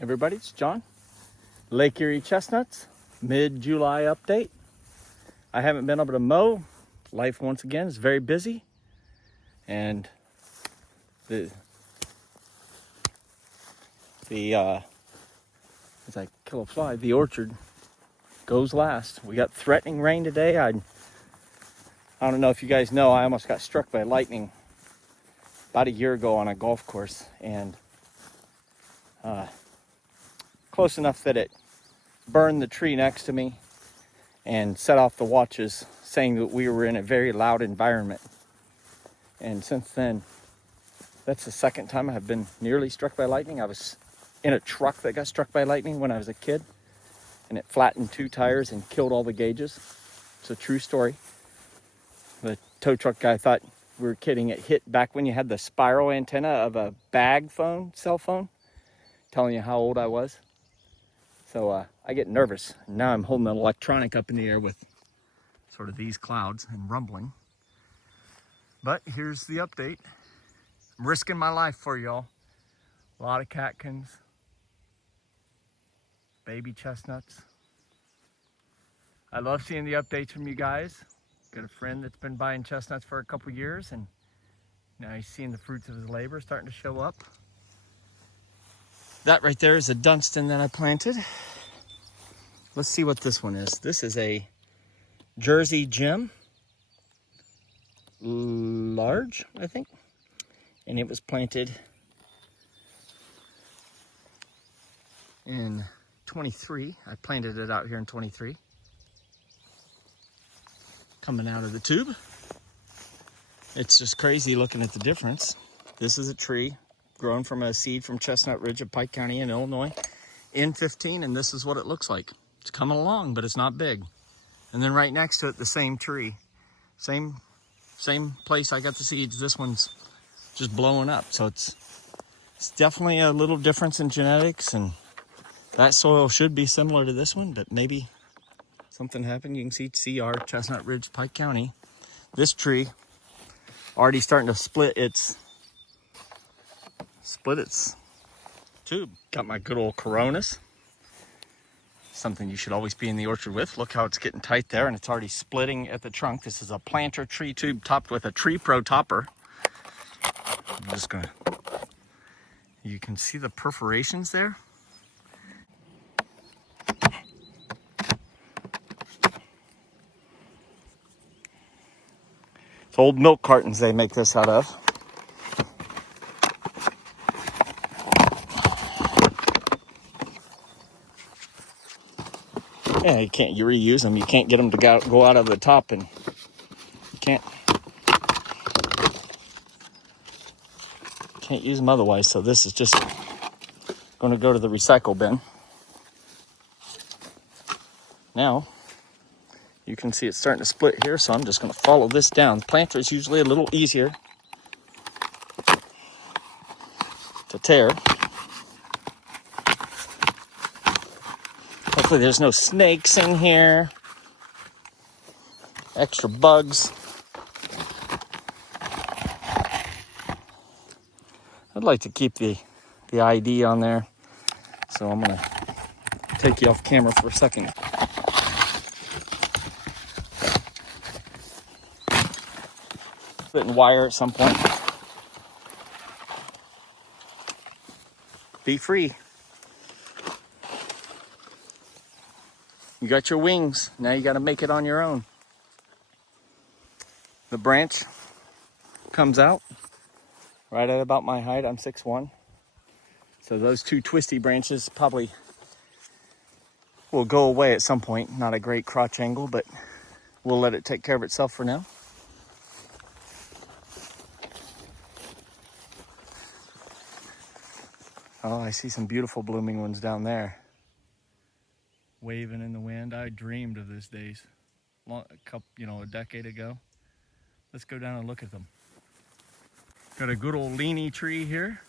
Everybody, it's John. Lake Erie Chestnuts, mid-July update. I haven't been able to mow. Life once again is very busy. And as I kill a fly, the orchard goes last. We got threatening rain today. I don't know if you guys know, I almost got struck by lightning about a year ago on a golf course. And close enough that it burned the tree next to me and set off the watches, saying that we were in a very loud environment. And since then, that's the second time I've been nearly struck by lightning. I was in a truck that got struck by lightning when I was a kid, and it flattened 2 tires and killed all the gauges. It's a true story. The tow truck guy thought we were kidding. It hit back when you had the spiral antenna of a bag phone, cell phone, telling you how old I was. So I get nervous. Now I'm holding an electronic up in the air with sort of these clouds and rumbling. But here's the update. I'm risking my life for y'all. A lot of catkins, baby chestnuts. I love seeing the updates from you guys. Got a friend that's been buying chestnuts for a couple years, and now he's seeing the fruits of his labor starting to show up. That right there is a Dunstan that I planted. Let's see what this one is. This is a Jersey Gem, large, I think. And it was planted in 23. I planted it out here in 23. Coming out of the tube. It's just crazy looking at the difference. This is a tree grown from a seed from Chestnut Ridge of Pike County in Illinois in 15, and this is what it looks like. It's coming along, but it's not big. And then right next to it, the same tree. Same place I got the seeds. This one's just blowing up. So it's definitely a little difference in genetics, and that soil should be similar to this one, but maybe something happened. You can see CR, Chestnut Ridge, Pike County. This tree already starting to split its tube. Got my good old Coronas. Something you should always be in the orchard with. Look how it's getting tight there, and it's already splitting at the trunk. This is a planter tree tube topped with a Tree Pro topper. I'm just gonna, you can see the perforations there. It's old milk cartons they make this out of. Yeah, you can't reuse them. You can't get them to go out of the top, and you can't use them otherwise. So this is just going to go to the recycle bin. Now, you can see it's starting to split here, so I'm just going to follow this down. The planter is usually a little easier to tear. Hopefully there's no snakes in here, extra bugs. I'd like to keep the ID on there, so I'm gonna take you off camera for a second. Put in wire at some point. Be free. You got your wings, now you gotta make it on your own. The branch comes out right at about my height. I'm 6'1". So those 2 twisty branches probably will go away at some point. Not a great crotch angle, but we'll let it take care of itself for now. Oh, I see some beautiful blooming ones down there. Waving in the wind. I dreamed of this days, a decade ago. Let's go down and look at them. Got a good old leany tree here.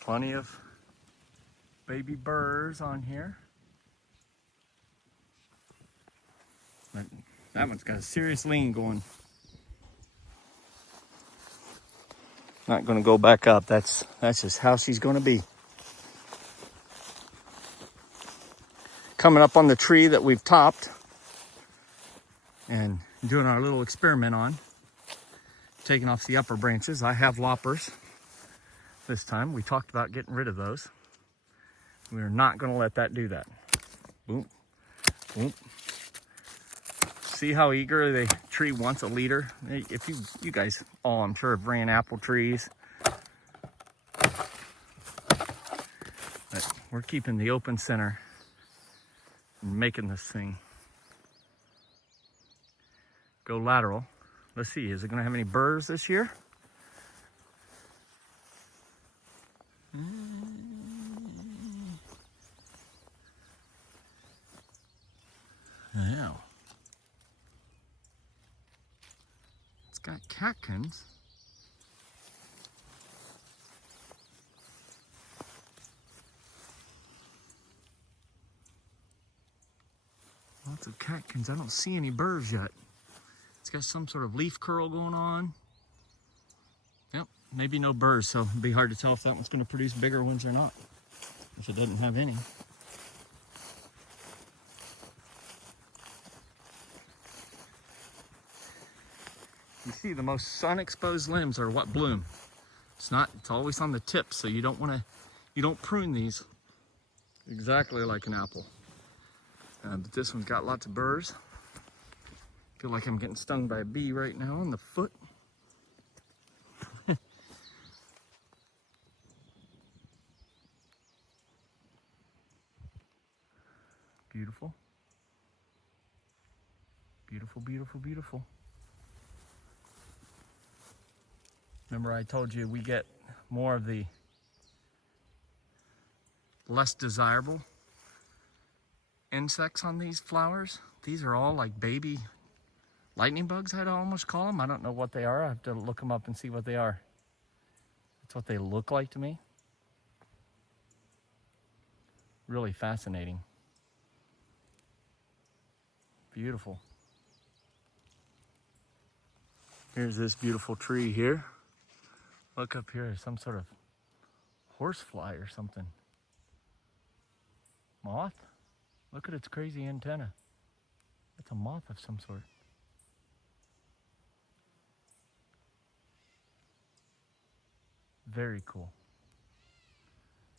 Plenty of baby Burs on here. But that one's got a serious lean going. Not gonna go back up. That's just how she's gonna be. Coming up on the tree that we've topped and doing our little experiment on, taking off the upper branches. I have loppers this time. We talked about getting rid of those. We're not gonna let that do that. Boom, boom. See how eager the tree wants a leader? If you guys all, I'm sure, have ran apple trees. But we're keeping the open center and making this thing go lateral. Let's see, is it gonna have any burrs this year? Now, it's got catkins. Lots of catkins. I don't see any burrs yet. It's got some sort of leaf curl going on. Yep, maybe no burrs, so it'd be hard to tell if that one's going to produce bigger ones or not, if it doesn't have any. You see, the most sun-exposed limbs are what bloom. It's always on the tip, so you don't prune these exactly like an apple. But this one's got lots of burrs. Feel like I'm getting stung by a bee right now on the foot. Beautiful. Beautiful, beautiful, beautiful. Remember I told you we get more of the less desirable insects on these flowers. These are all like baby lightning bugs, I'd almost call them. I don't know what they are. I have to look them up and see what they are. That's what they look like to me. Really fascinating. Beautiful. Here's this beautiful tree here. Look up here, some sort of horsefly or something. Moth? Look at its crazy antenna. It's a moth of some sort. Very cool.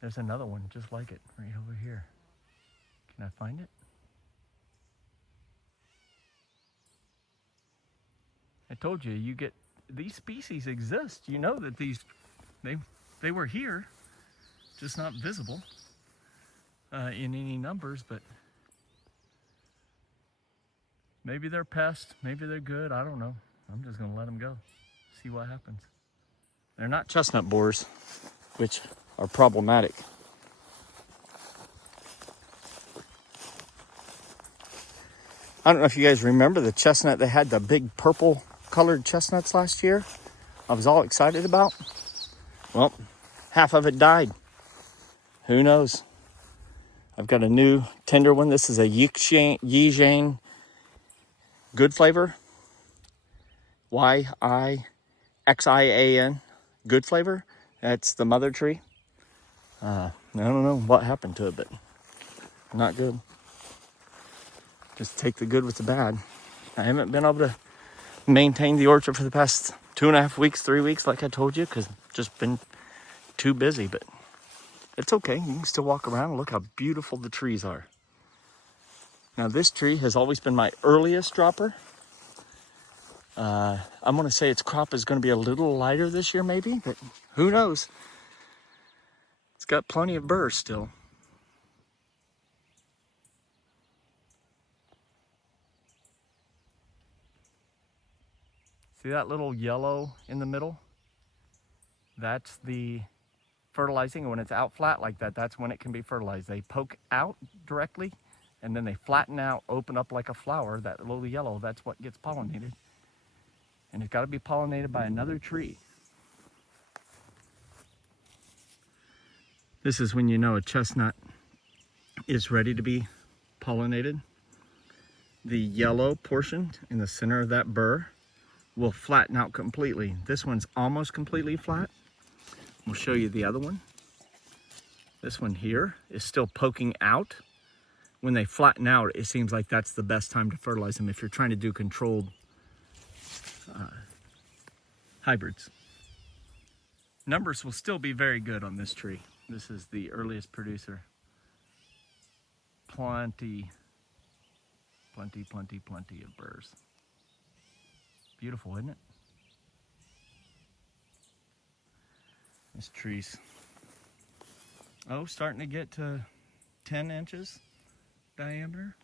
There's another one just like it right over here. Can I find it? I told you, you get these species exist. You know that they were here, just not visible in any numbers, but maybe they're pests, maybe they're good, I don't know. I'm just gonna let them go, see what happens. They're not chestnut borers, which are problematic. I don't know if you guys remember the chestnut that had the big purple colored chestnuts last year. I was all excited about. Well, half of it died. Who knows? I've got a new tender one. This is a Yixian good flavor. Yixian good flavor. That's the mother tree. I don't know what happened to it, but not good. Just take the good with the bad. I haven't been able to maintain the orchard for the past 2.5 weeks, 3 weeks, like I told you, because I've just been too busy, but it's okay. You can still walk around and look how beautiful the trees are. Now, this tree has always been my earliest dropper. I'm going to say its crop is going to be a little lighter this year, maybe, but who knows? It's got plenty of burrs still. See that little yellow in the middle? That's the fertilizing. And when it's out flat like that, that's when it can be fertilized. They poke out directly, and then they flatten out, open up like a flower. That little yellow, that's what gets pollinated. And it's got to be pollinated by another tree. This is when you know a chestnut is ready to be pollinated. The yellow portion in the center of that burr will flatten out completely. This one's almost completely flat. We'll show you the other one. This one here is still poking out. When they flatten out, it seems like that's the best time to fertilize them if you're trying to do controlled hybrids. Numbers will still be very good on this tree. This is the earliest producer. Plenty of burrs. Beautiful, isn't it? This tree's, oh, starting to get to 10 inches diameter.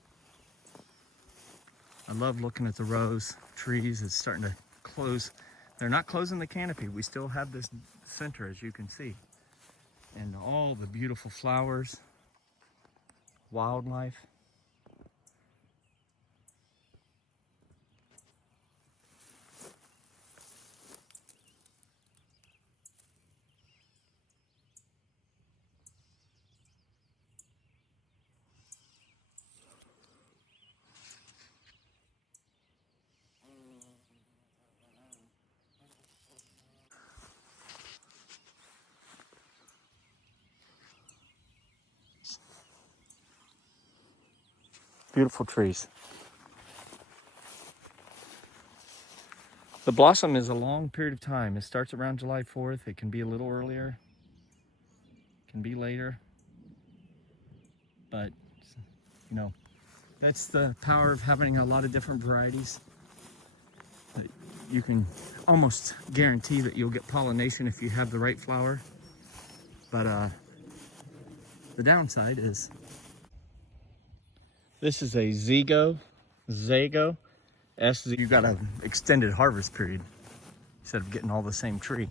I love looking at the rows. Trees is starting to close. They're not closing the canopy. We still have this center, as you can see. And all the beautiful flowers, wildlife. Beautiful trees. The blossom is a long period of time. It starts around July 4th. It can be a little earlier, it can be later. But, you know, that's the power of having a lot of different varieties. You can almost guarantee that you'll get pollination if you have the right flower. But the downside is this is a Zago SZ. You got an extended harvest period instead of getting all the same tree.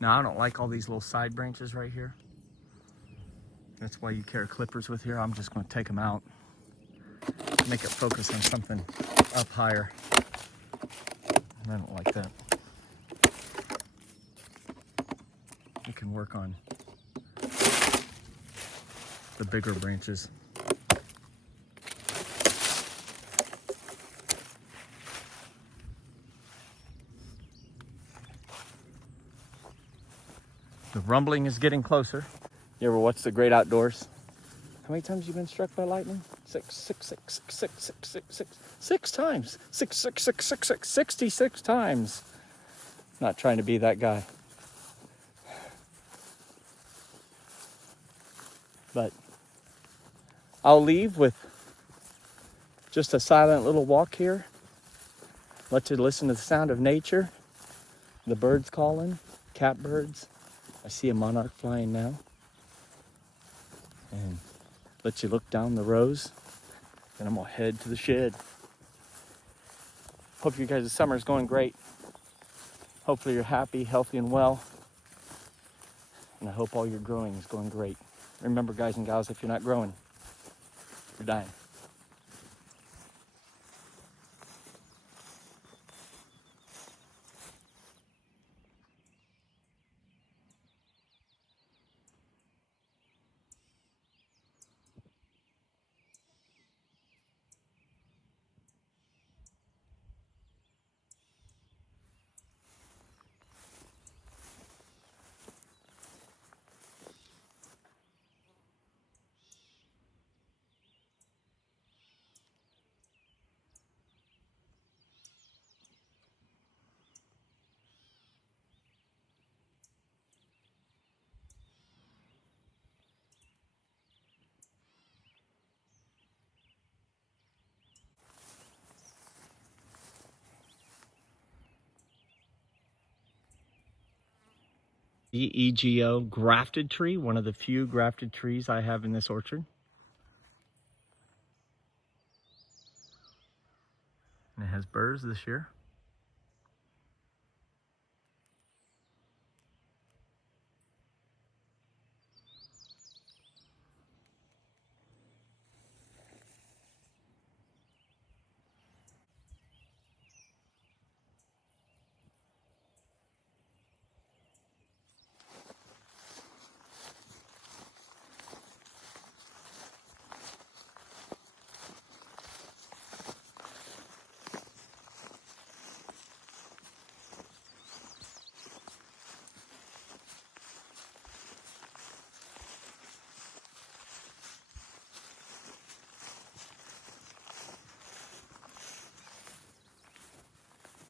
Now I don't like all these little side branches right here. That's why you carry clippers with here. I'm just going to take them out, make it focus on something up higher. I don't like that. You can work on the bigger branches. The rumbling is getting closer. You ever watch The Great Outdoors? How many times have you been struck by lightning? Six times. 66 times. Not trying to be that guy. But I'll leave with just a silent little walk here. Let you listen to the sound of nature. The birds calling, catbirds. I see a monarch flying now. And let you look down the rows. Then I'm gonna head to the shed. Hope you guys' summer is going great. Hopefully you're happy, healthy, and well. And I hope all your growing is going great. Remember, guys and gals, if you're not growing, you're dying. EGO grafted tree, one of the few grafted trees I have in this orchard. And it has burrs this year.